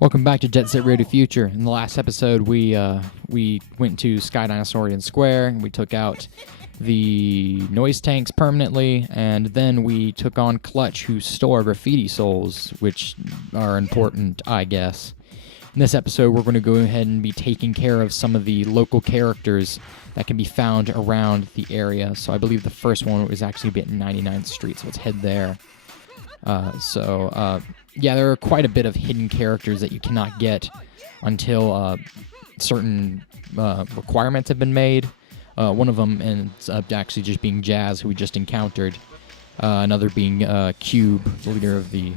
Welcome back to Jet Set Radio Future. In the last episode, we went to Sky Dinosaurian Square, and we took out the noise tanks permanently, and then we took on Clutch, who store graffiti souls, which are important, I guess. In this episode, we're going to go ahead and be taking care of some of the local characters that can be found around the area. So I believe the first one was actually at 99th Street, so let's head there. Yeah, there are quite a bit of hidden characters that you cannot get until certain requirements have been made. One of them ends up actually just being Jazz, who we just encountered. Another being Cube, the leader of the...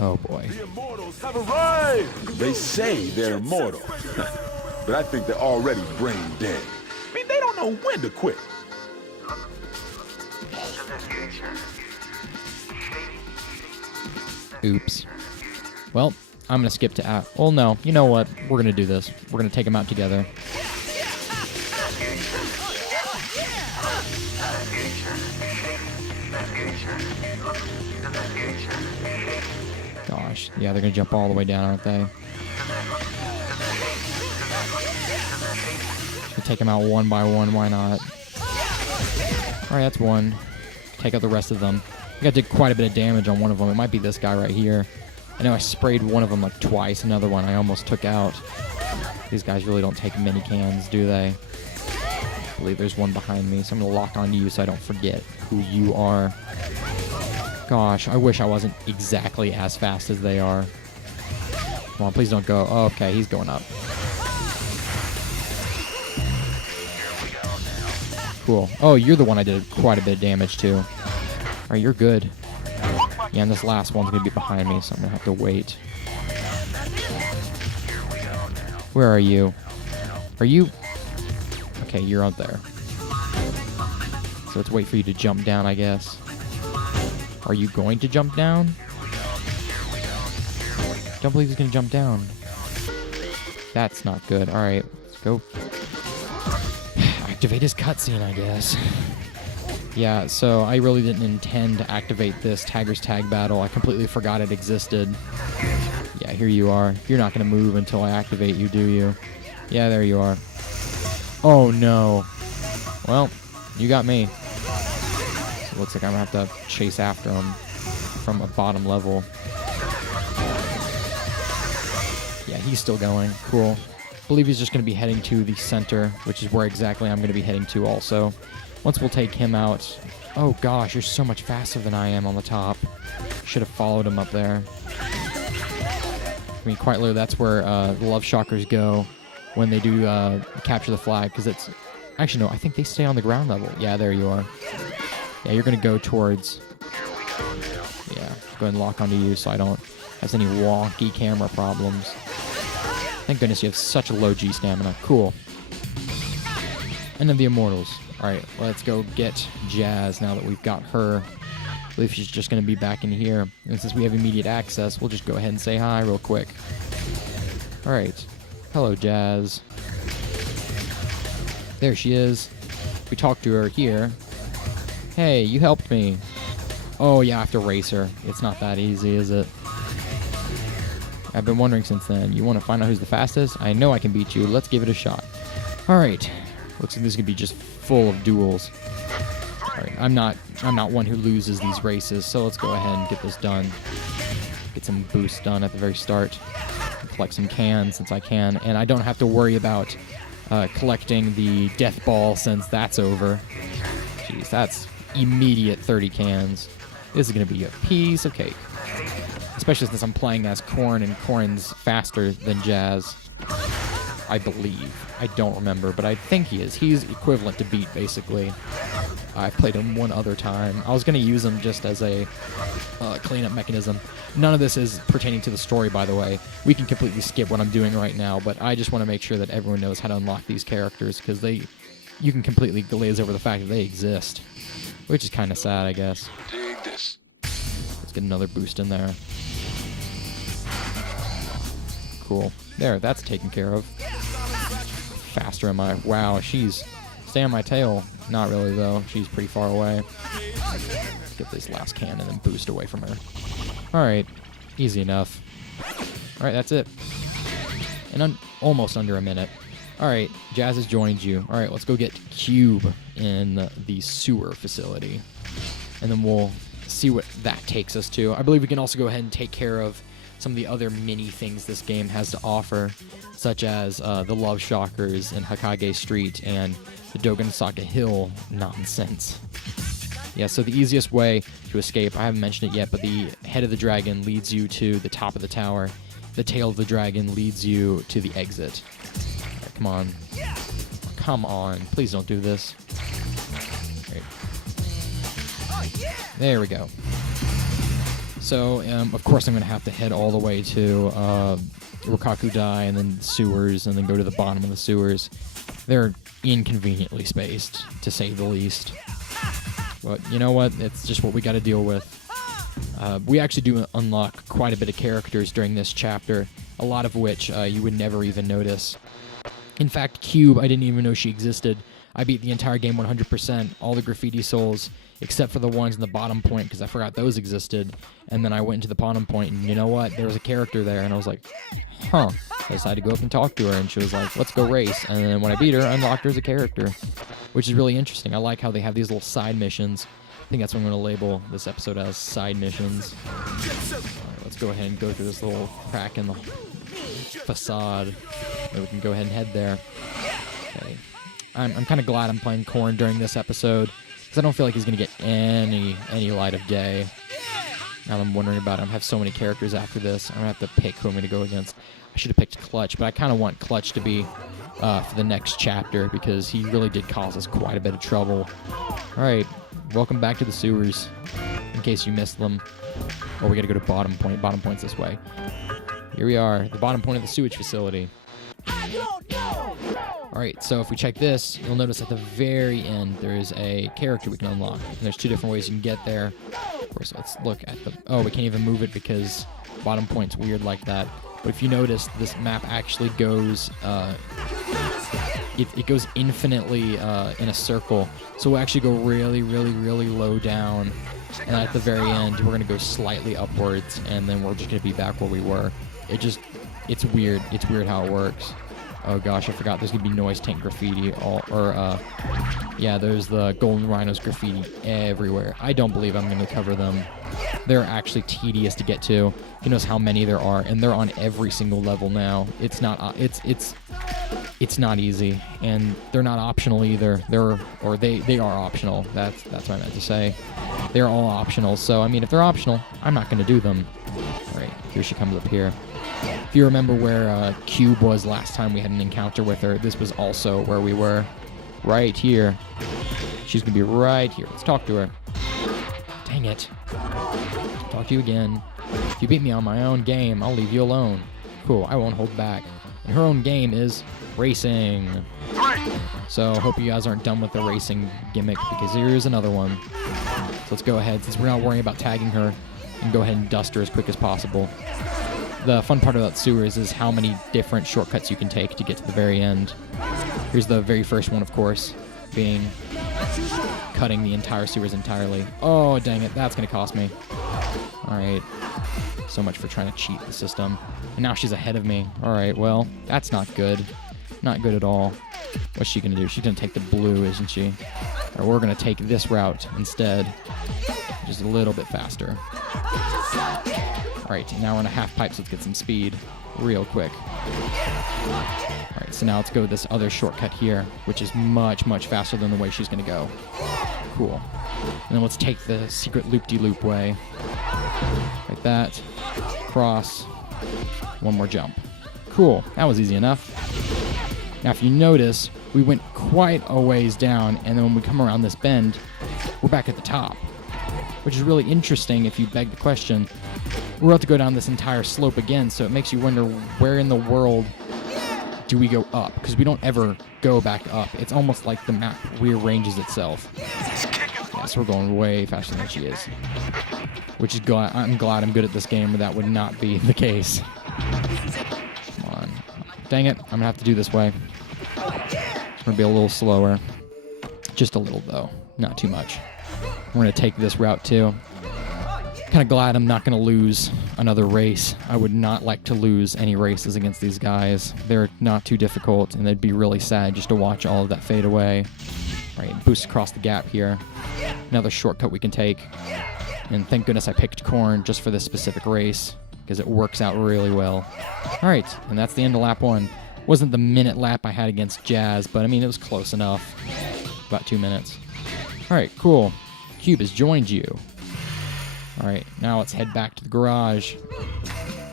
Oh, boy. The immortals have arrived! They say they're immortal, but I think they're already brain dead. I mean, they don't know when to quit. Oops. Well, I'm going to skip to... well, no. You know what? We're going to do this. We're going to take them out together. Gosh. Yeah, they're going to jump all the way down, aren't they? We'll take them out one by one. Why not? Alright, that's one. Take out the rest of them. I got to do quite a bit of damage on one of them. It might be this guy right here. I know I sprayed one of them like twice. Another one I almost took out. These guys really don't take many cans, do they? I believe there's one behind me, so I'm going to lock onto you so I don't forget who you are. Gosh, I wish I wasn't exactly as fast as they are. Come on, please don't go. Oh, okay, he's going up. Cool. Oh, you're the one I did quite a bit of damage to. Alright, you're good. Yeah, and this last one's going to be behind me, so I'm going to have to wait. Where are you? Are you... Okay, you're out there. So let's wait for you to jump down, I guess. Are you going to jump down? Don't believe he's going to jump down. That's not good. Alright, let's go. Activate his cutscene, I guess. Yeah, so I really didn't intend to activate this Tagger's Tag battle. I completely forgot it existed. Yeah, here you are. You're not going to move until I activate you, do you? Yeah, there you are. Oh, no. Well, you got me. So it looks like I'm going to have to chase after him from a bottom level. Yeah, he's still going. Cool. I believe he's just going to be heading to the center, which is where exactly I'm going to be heading to also. Once we'll take him out... Oh gosh, you're so much faster than I am on the top. Should have followed him up there. I mean, quite literally, that's where the Love Shockers go when they do capture the flag, because it's... Actually, no, I think they stay on the ground level. Yeah, there you are. Yeah, you're going to go towards... Yeah, go ahead and lock onto you so I don't have any wonky camera problems. Thank goodness you have such a low G stamina. Cool. End of the Immortals. Alright, let's go get Jazz now that we've got her. I believe she's just going to be back in here. And since we have immediate access, we'll just go ahead and say hi real quick. Alright. Hello, Jazz. There she is. We talked to her here. Hey, you helped me. Oh, yeah, I have to race her. It's not that easy, is it? I've been wondering since then. You want to find out who's the fastest? I know I can beat you. Let's give it a shot. Alright. Looks like this could be just full of duels. Alright, I'm not one who loses these races, so let's go ahead and get this done. Get some boosts done at the very start. Collect some cans since I can, and I don't have to worry about collecting the death ball since that's over. Jeez, that's immediate 30 cans. This is going to be a piece of cake. Especially since I'm playing as Corn, and Corn's faster than Jazz. I believe. I don't remember, but I think he is. He's equivalent to Beat, basically. I've played him one other time. I was going to use him just as a cleanup mechanism. None of this is pertaining to the story, by the way. We can completely skip what I'm doing right now, but I just want to make sure that everyone knows how to unlock these characters, because you can completely glaze over the fact that they exist. Which is kind of sad, I guess. Let's get another boost in there. Cool. There, that's taken care of. Faster am I? Wow, she's... Stay on my tail. Not really, though. She's pretty far away. Let's get this last cannon and boost away from her. Alright. Easy enough. All right, that's it. And almost under a minute. All right, Jazz has joined you. All right, let's go get Cube in the sewer facility. And then we'll see what that takes us to. I believe we can also go ahead and take care of some of the other mini things this game has to offer, such as the Love Shockers in Hakage Street and the Dogansaka Hill nonsense. Yeah, so the easiest way to escape, I haven't mentioned it yet, but the head of the dragon leads you to the top of the tower. The tail of the dragon leads you to the exit. All right, come on. Come on. Please don't do this. Right. There we go. So, of course, I'm going to have to head all the way to Rokakudai and then sewers and then go to the bottom of the sewers. They're inconveniently spaced, to say the least. But you know what? It's just what we got to deal with. We actually do unlock quite a bit of characters during this chapter, a lot of which you would never even notice. In fact, Cube, I didn't even know she existed. I beat the entire game 100%, all the graffiti souls, except for the ones in the bottom point, because I forgot those existed. And then I went into the bottom point, and you know what? There was a character there, and I was like, huh. I decided to go up and talk to her, and she was like, let's go race. And then when I beat her, I unlocked her as a character, which is really interesting. I like how they have these little side missions. I think that's what I'm going to label this episode as, side missions. All right, let's go ahead and go through this little crack in the facade. And we can go ahead and head there. Okay. I'm kind of glad I'm playing Korn during this episode, because I don't feel like he's going to get any light of day. Now that I'm wondering about it, I have so many characters after this. I'm going to have to pick who I'm going to go against. I should have picked Clutch, but I kind of want Clutch to be for the next chapter, because he really did cause us quite a bit of trouble. Alright, welcome back to the sewers, in case you missed them. Oh, we got to go to bottom point. Bottom point's this way. Here we are, the bottom point of the sewage facility. Alright, so if we check this, you'll notice at the very end there is a character we can unlock. And there's two different ways you can get there. Of course, let's look at the... Oh, we can't even move it because bottom point's weird like that. But if you notice, this map actually goes... It goes infinitely in a circle. So we'll actually go really, really, really low down. And at the very end, we're going to go slightly upwards. And then we're just going to be back where we were. It's weird. It's weird how it works. Oh gosh, I forgot there's going to be noise tank graffiti. Yeah, there's the Golden Rhinos graffiti everywhere. I don't believe I'm going to cover them. They're actually tedious to get to. Who knows how many there are, and they're on every single level now. It's not it's not easy, and they're not optional either. They are optional. That's what I meant to say. They're all optional. So I mean, if they're optional, I'm not going to do them. All right, here she comes up here. If you remember where Cube was last time we had an encounter with her, this was also where we were. Right here. She's going to be right here. Let's talk to her. Dang it. Talk to you again. If you beat me on my own game, I'll leave you alone. Cool, I won't hold back. And her own game is racing. So hope you guys aren't done with the racing gimmick, because here is another one. So let's go ahead, since we're not worrying about tagging her, and go ahead and dust her as quick as possible. The fun part about sewers is how many different shortcuts you can take to get to the very end. Here's the very first one, of course, being cutting the entire sewers entirely. Oh, dang it, that's going to cost me. Alright, so much for trying to cheat the system. And now she's ahead of me. Alright, well, that's not good. Not good at all. What's she going to do? She's going to take the blue, isn't she? Or we're going to take this route instead. Just a little bit faster. Alright, now we're in a half pipe, so let's get some speed real quick. Alright, so now let's go this other shortcut here, which is much, much faster than the way she's going to go. Cool. And then let's take the secret loop-de-loop way. Like that. Cross. One more jump. Cool. That was easy enough. Now, if you notice, we went quite a ways down, and then when we come around this bend, we're back at the top. Which is really interesting if you beg the question. We're about to go down this entire slope again, so it makes you wonder, where in the world do we go up? Because we don't ever go back up. It's almost like the map rearranges itself. Yeah, so we're going way faster than she is. Which is good. I'm glad I'm good at this game, or that would not be the case. Come on. Dang it, I'm going to have to do this way. It's going to be a little slower. Just a little, though. Not too much. We're going to take this route, too. Kind of glad I'm not going to lose another race. I would not like to lose any races against these guys. They're not too difficult, and they'd be really sad just to watch all of that fade away. All right, boost across the gap here. Another shortcut we can take. And thank goodness I picked corn just for this specific race, because it works out really well. All right, and that's the end of lap 1. Wasn't the minute lap I had against Jazz, but I mean, it was close enough. About 2 minutes. All right, cool. Cube has joined you. All right, now let's head back to the garage.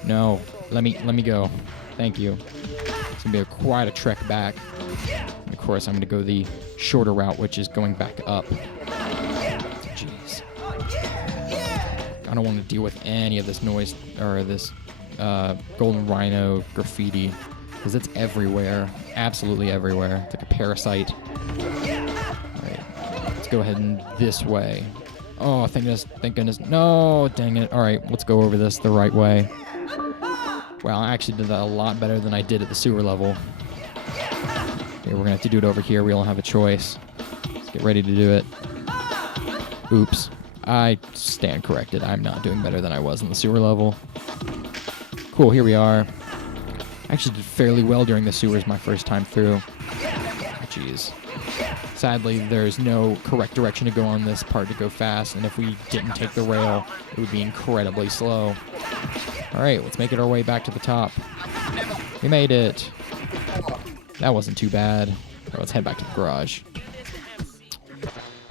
No, let me go. Thank you. It's gonna be quite a trek back. And of course, I'm gonna go the shorter route, which is going back up. Jeez. I don't want to deal with any of this noise or this golden rhino graffiti, because it's everywhere, absolutely everywhere. It's like a parasite. All right, let's go ahead and this way. Oh, thank goodness. No, dang it. All right, let's go over this the right way. Well, I actually did that a lot better than I did at the sewer level. Okay, we're going to have to do it over here. We don't have a choice. Let's get ready to do it. Oops. I stand corrected. I'm not doing better than I was in the sewer level. Cool, here we are. I actually did fairly well during the sewers my first time through. Jeez. Sadly, there's no correct direction to go on this part to go fast, and if we didn't take the rail, it would be incredibly slow. All right, let's make it our way back to the top. We made it. That wasn't too bad. Right, let's head back to the garage.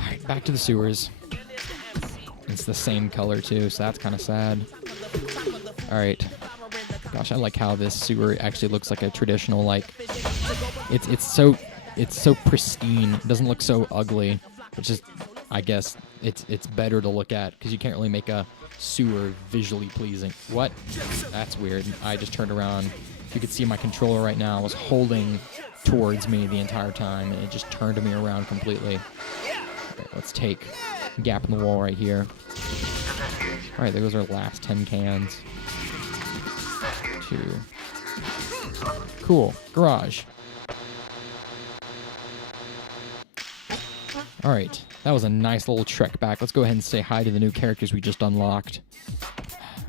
All right, back to the sewers. It's the same color, too, so that's kind of sad. All right. Gosh, I like how this sewer actually looks like a traditional, like... It's so pristine. It doesn't look so ugly, which is, I guess, it's better to look at because you can't really make a sewer visually pleasing. What? That's weird. I just turned around. You could see my controller right now. I was holding towards me the entire time, and it just turned me around completely. Okay, let's take a gap in the wall right here. All right, there goes our last 10 cans. 2. Cool. Garage. All right, that was a nice little trek back. Let's go ahead and say hi to the new characters we just unlocked.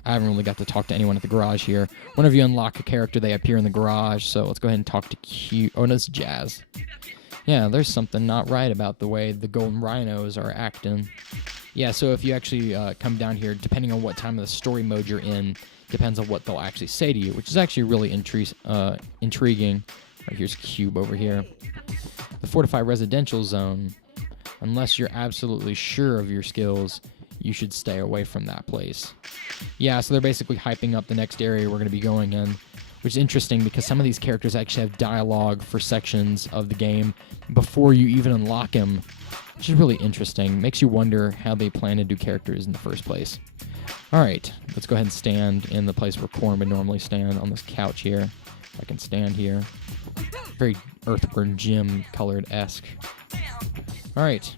I haven't really got to talk to anyone at the garage here. Whenever you unlock a character, they appear in the garage, so let's go ahead and talk to Q. Oh, no, it's Jazz. Yeah, there's something not right about the way the golden rhinos are acting. Yeah, so if you actually come down here, depending on what time of the story mode you're in, depends on what they'll actually say to you, which is actually really intriguing. Right, here's Cube over here. The fortified residential zone. Unless you're absolutely sure of your skills, you should stay away from that place. Yeah, so they're basically hyping up the next area we're going to be going in, which is interesting because some of these characters actually have dialogue for sections of the game before you even unlock them, which is really interesting. Makes you wonder how they plan to do characters in the first place. All right, let's go ahead and stand in the place where Corn would normally stand on this couch here. I can stand here. Very Earthworm Jim colored-esque. All right,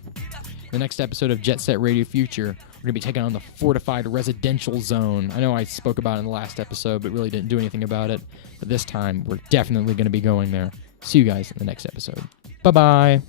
the next episode of Jet Set Radio Future, we're going to be taking on the fortified residential zone. I know I spoke about it in the last episode, but really didn't do anything about it. But this time, we're definitely going to be going there. See you guys in the next episode. Bye-bye.